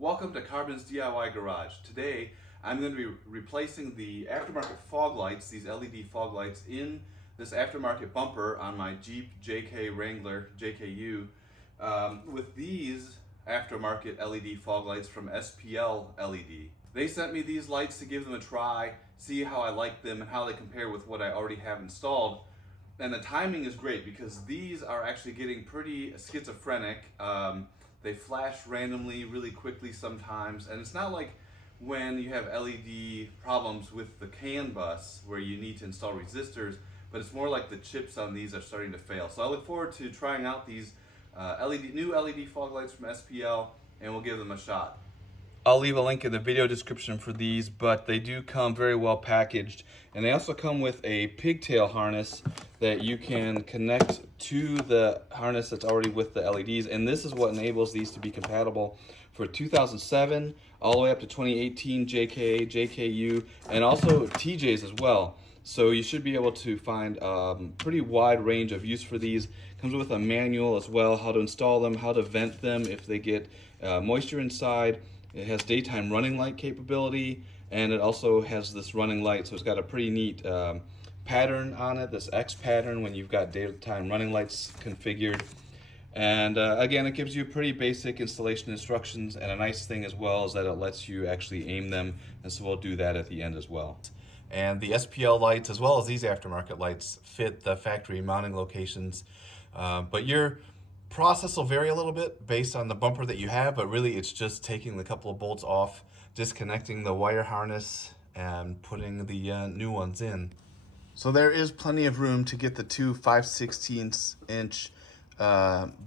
Welcome to Carbon's DIY Garage. Today I'm going to be replacing the aftermarket fog lights, these LED fog lights, in this aftermarket bumper on my Jeep Wrangler JK with these aftermarket LED fog lights from SPL LED. They sent me these lights to give them a try, see how I like them and how they compare with what I already have installed. And the timing is great because these are actually getting pretty schizophrenic. They flash randomly really quickly sometimes, and it's not like when you have LED problems with the CAN bus where you need to install resistors, but it's more like the chips on these are starting to fail. So I look forward to trying out these new LED fog lights from SPL, and we'll give them a shot. I'll leave a link in the video description for these, but they do come very well packaged, and they also come with a pigtail harness that you can connect to the harness that's already with the LEDs, and this is what enables these to be compatible for 2007 all the way up to 2018 JK, JKU, and also TJs as well. So you should be able to find a pretty wide range of use for these. Comes with a manual as well, how to install them, how to vent them if they get moisture inside. It has daytime running light capability, and it also has this running light, so it's got a pretty neat pattern on it, this X pattern when you've got daytime running lights configured. And again, it gives you pretty basic installation instructions, and a nice thing as well is that it lets you actually aim them, and so we'll do that at the end as well. And the SPL lights, as well as these aftermarket lights, fit the factory mounting locations, but your process will vary a little bit based on the bumper that you have, but really it's just taking the couple of bolts off, disconnecting the wire harness, and putting the new ones in. So there is plenty of room to get the two 5/16 inch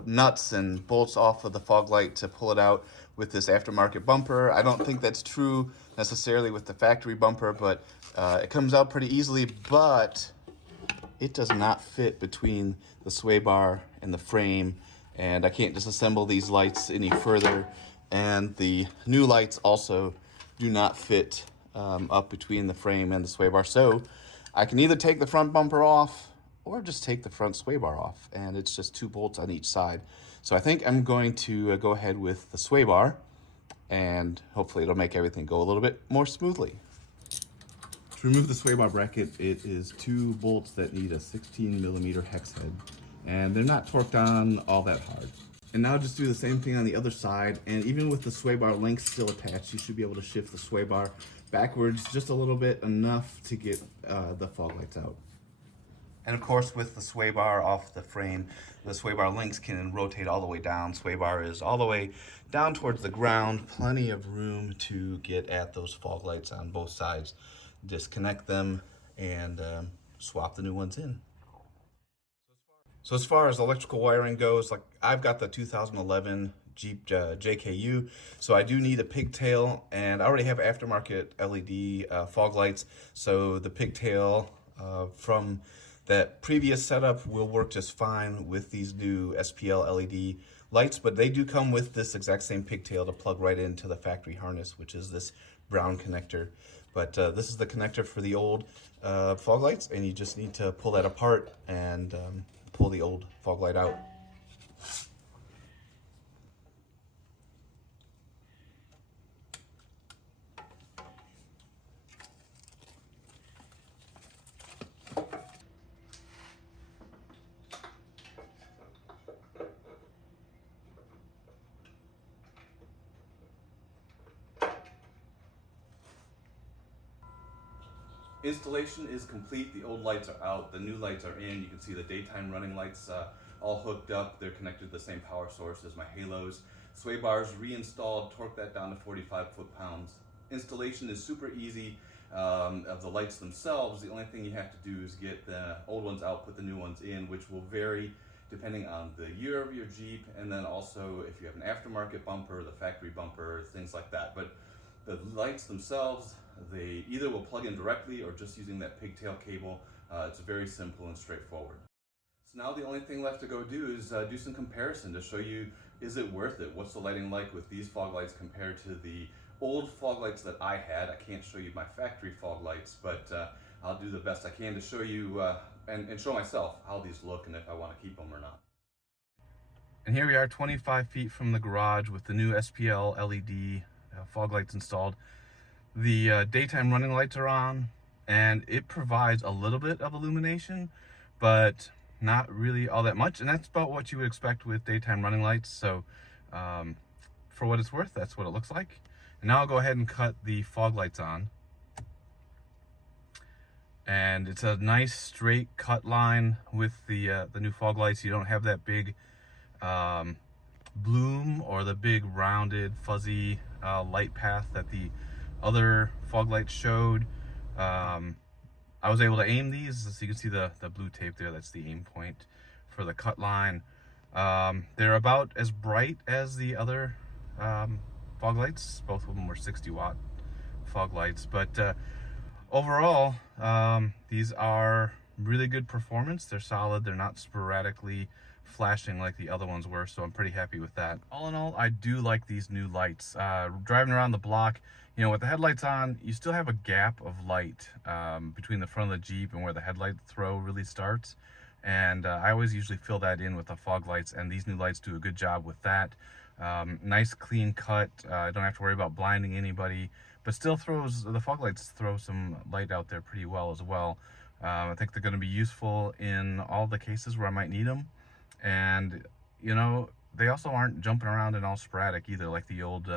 nuts and bolts off of the fog light to pull it out with this aftermarket bumper. I don't think that's true necessarily with the factory bumper, but it comes out pretty easily, but it does not fit between the sway bar and the frame, and I can't disassemble these lights any further, and the new lights also do not fit up between the frame and the sway bar. So I can either take the front bumper off or just take the front sway bar off, and it's just two bolts on each side. So I think I'm going to go ahead with the sway bar, and hopefully it'll make everything go a little bit more smoothly. To remove the sway bar bracket, it is two bolts that need a 16mm hex head, and they're not torqued on all that hard. And now just do the same thing on the other side, and even with the sway bar links still attached, you should be able to shift the sway bar backwards just a little bit, enough to get the fog lights out. And of course, with the sway bar off the frame, the sway bar links can rotate all the way down. Sway bar is all the way down towards the ground. Plenty of room to get at those fog lights on both sides. Disconnect them and swap the new ones in. So as far as electrical wiring goes, like I've got the 2011 Jeep JKU, so I do need a pigtail, and I already have aftermarket LED fog lights, so the pigtail from that previous setup will work just fine with these new SPL LED lights, but they do come with this exact same pigtail to plug right into the factory harness, which is this brown connector. But this is the connector for the old fog lights, and you just need to pull that apart and pull the old fog light out. Installation is complete. The old lights are out, the new lights are in. You can see the daytime running lights all hooked up. They're connected to the same power source as my halos. Sway bars reinstalled, torque that down to 45 foot-pounds. Installation is super easy. Of the lights themselves, the only thing you have to do is get the old ones out, put the new ones in, which will vary depending on the year of your Jeep, and then also if you have an aftermarket bumper, the factory bumper, things like that. But the lights themselves, they either will plug in directly or just using that pigtail cable. It's very simple and straightforward. So now the only thing left to go do is do some comparison to show you, is it worth it? What's the lighting like with these fog lights compared to the old fog lights that I had? I can't show you my factory fog lights, but I'll do the best I can to show you and show myself how these look and if I want to keep them or not. And here we are 25 feet from the garage with the new SPL LED fog lights installed. The daytime running lights are on, and it provides a little bit of illumination, but not really all that much. And that's about what you would expect with daytime running lights. So for what it's worth, that's what it looks like. And now I'll go ahead and cut the fog lights on. And it's a nice straight cut line with the new fog lights. You don't have that big bloom or the big rounded fuzzy light path that the other fog lights showed. I was able to aim these, so you can see the blue tape there. That's the aim point for the cut line. They're about as bright as the other fog lights. Both of them were 60-watt fog lights, but overall, these are really good performance. They're solid. They're not sporadically flashing like the other ones were, so I'm pretty happy with that. All in all, I do like these new lights. Driving around the block, you know, with the headlights on, you still have a gap of light between the front of the Jeep and where the headlight throw really starts. And I always usually fill that in with the fog lights, and these new lights do a good job with that. Nice clean cut. I don't have to worry about blinding anybody, but still the fog lights throw some light out there pretty well as well. I think they're going to be useful in all the cases where I might need them. And, you know, they also aren't jumping around and all sporadic either, like the old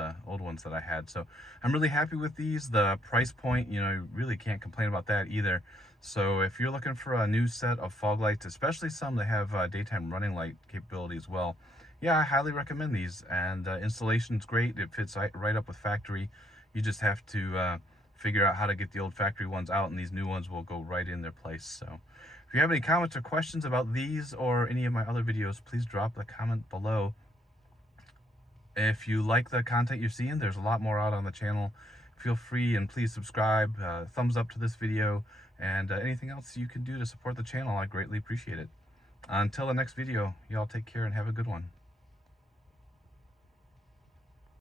ones that I had. So I'm really happy with these. The price point, you know, you really can't complain about that either. So if you're looking for a new set of fog lights, especially some that have daytime running light capability as well, yeah, I highly recommend these. And installation's great. It fits right up with factory. You just have to figure out how to get the old factory ones out, and these new ones will go right in their place. So if you have any comments or questions about these or any of my other videos, please drop a comment below. If you like the content you're seeing, there's a lot more out on the channel. Feel free and please subscribe, thumbs up to this video, and anything else you can do to support the channel, I greatly appreciate it. Until the next video, y'all take care and have a good one.